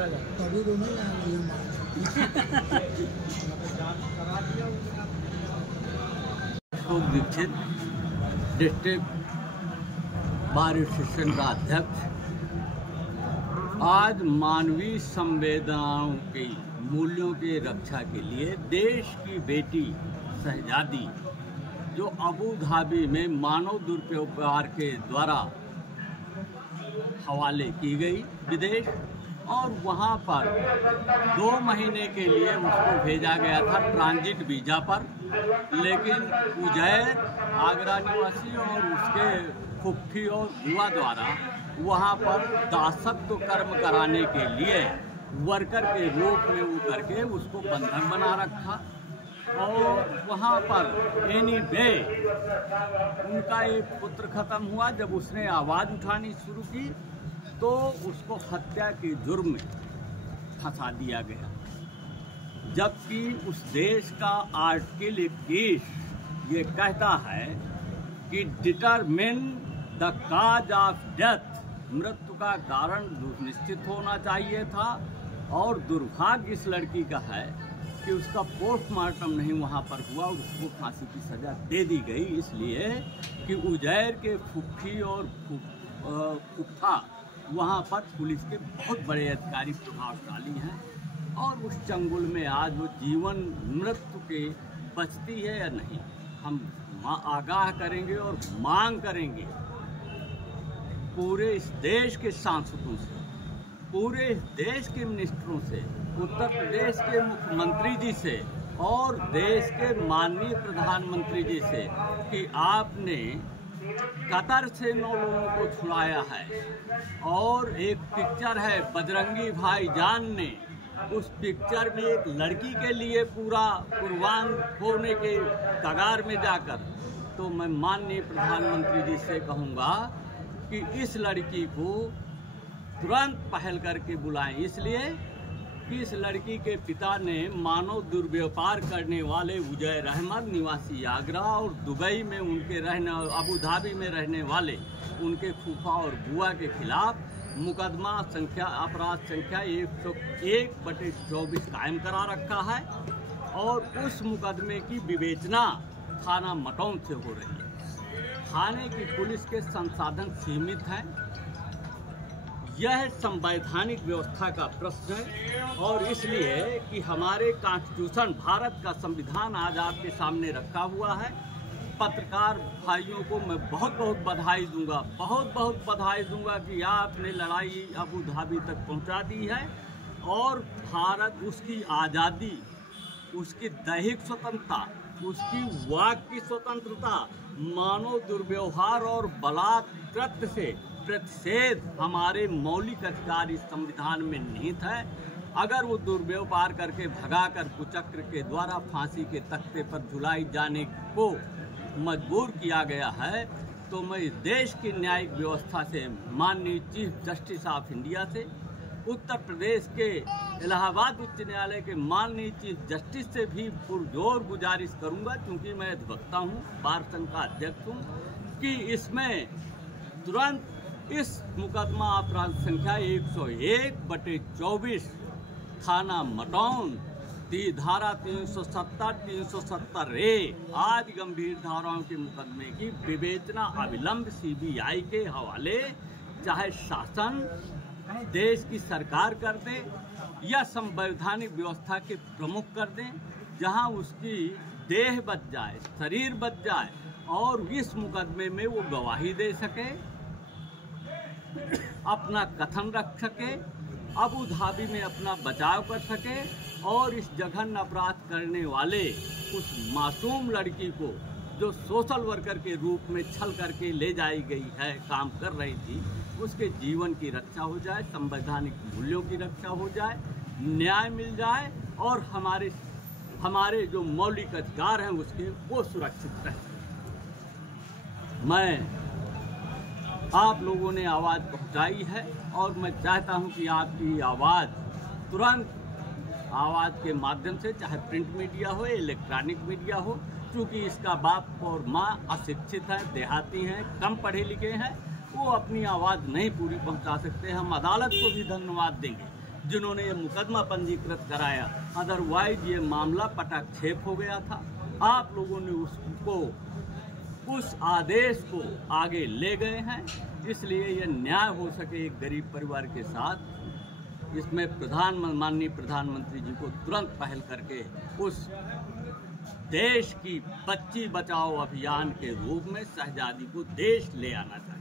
तभी तो नहीं आएगा दीक्षित डिस्ट्रिक्ट बार एसोसिएशन का अध्यक्ष आज मानवीय संवेदनाओं के मूल्यों की रक्षा के लिए देश की बेटी शहजादी जो अबू धाबी में मानव दुर्व्यवहार के द्वारा हवाले की गई विदेश, और वहां पर 2 महीने के लिए उसको भेजा गया था ट्रांजिट वीजा पर। लेकिन उजैर आगरा निवासी और उसके फुफ्फी और बुआ द्वारा वहां पर दासत्व कर्म कराने के लिए वर्कर के रूप में वो करके उसको बंधक बना रखा। और वहाँ पर एनी वे उनका एक पुत्र खत्म हुआ। जब उसने आवाज़ उठानी शुरू की तो उसको हत्या के जुर्म में फंसा दिया गया, जबकि उस देश का आर्टिकल 21 ये कहता है कि determine the cause of death, मृत्यु का कारण निश्चित होना चाहिए था। और दुर्भाग्य इस लड़की का है कि उसका पोस्टमार्टम नहीं वहाँ पर हुआ, उसको फांसी की सजा दे दी गई, इसलिए कि उजैर के फुफ्फी और फुफ्फा वहाँ पर पुलिस के बहुत बड़े अधिकारी प्रभावशाली हैं। और उस चंगुल में आज वो जीवन मृत्यु के बचती है या नहीं, हम आगाह करेंगे और मांग करेंगे पूरे इस देश के सांसदों से, पूरे इस देश के मिनिस्टरों से, उत्तर प्रदेश के मुख्यमंत्री जी से और देश के माननीय प्रधानमंत्री जी से कि आपने कतर से 9 लोगों को छुड़ाया है। और एक पिक्चर है बजरंगी भाईजान ने, उस पिक्चर में एक लड़की के लिए पूरा कुर्बान होने के कगार में जाकर, तो मैं माननीय प्रधानमंत्री जी से कहूँगा कि इस लड़की को तुरंत पहल करके बुलाएं, इसलिए कि इस लड़की के पिता ने मानव दुर्व्यवहार करने वाले उजैर अहमद निवासी आगरा और दुबई में उनके रहने, अबू धाबी में रहने वाले उनके फूफा और बुआ के खिलाफ मुकदमा संख्या अपराध संख्या 101/24 कायम करा रखा है। और उस मुकदमे की विवेचना थाना मटौन से हो रही है। थाने की पुलिस के संसाधन सीमित हैं। यह संवैधानिक व्यवस्था का प्रश्न है और इसलिए कि हमारे कॉन्स्टिट्यूशन, भारत का संविधान आज आपके सामने रखा हुआ है। पत्रकार भाइयों को मैं बहुत बहुत बधाई दूंगा, बहुत बहुत बधाई दूंगा कि आपने लड़ाई अबू धाबी तक पहुंचा दी है। और भारत, उसकी आज़ादी, उसकी दैहिक स्वतंत्रता, उसकी वाक की स्वतंत्रता, मानव दुर्व्यवहार और बलात्कृत्य से प्रतिषेध हमारे मौलिक अधिकार इस संविधान में निहित है। अगर वो दुर्व्यवहार करके भगाकर कुचक्र के द्वारा फांसी के तख्ते पर झुलाई जाने को मजबूर किया गया है, तो मैं इस देश की न्यायिक व्यवस्था से, माननीय चीफ जस्टिस ऑफ इंडिया से, उत्तर प्रदेश के इलाहाबाद उच्च न्यायालय के माननीय चीफ जस्टिस से भी पुरजोर गुजारिश करूंगा, क्योंकि मैं अधिवक्ता हूं, बार संघ का अध्यक्ष हूं, कि इसमें तुरंत इस मुकदमा अपराध संख्या 101/24 थाना मटौन धारा 370 आदि गंभीर धाराओं के मुकदमे की विवेचना अविलंब CBI के हवाले, चाहे शासन देश की सरकार कर दे या संवैधानिक व्यवस्था के प्रमुख कर दें, जहां उसकी देह बच जाए, शरीर बच जाए और इस मुकदमे में वो गवाही दे सके, अपना कथन रख सके, अबू धाबी में अपना बचाव कर सके और इस जघन्य अपराध करने वाले उस मासूम लड़की को, जो सोशल वर्कर के रूप में छल करके ले जाई गई है, काम कर रही थी, उसके जीवन की रक्षा हो जाए, संवैधानिक मूल्यों की रक्षा हो जाए, न्याय मिल जाए और हमारे जो मौलिक अधिकार हैं उसके वो सुरक्षित रहे। मैं आप लोगों ने आवाज़ पहुंचाई है और मैं चाहता हूं कि आपकी आवाज़ तुरंत आवाज़ के माध्यम से, चाहे प्रिंट मीडिया हो, इलेक्ट्रॉनिक मीडिया हो, क्योंकि इसका बाप और माँ अशिक्षित हैं, देहाती हैं, कम पढ़े लिखे हैं, वो अपनी आवाज़ नहीं पूरी पहुंचा सकते। हम अदालत को भी धन्यवाद देंगे जिन्होंने ये मुकदमा पंजीकृत कराया, अदरवाइज ये मामला पटाक्षेप हो गया था। आप लोगों ने उस आदेश को आगे ले गए हैं, इसलिए ये न्याय हो सके एक गरीब परिवार के साथ। इसमें माननीय प्रधानमंत्री जी को तुरंत पहल करके उस देश की बच्ची बचाओ अभियान के रूप में शहजादी को देश ले आना चाहिए।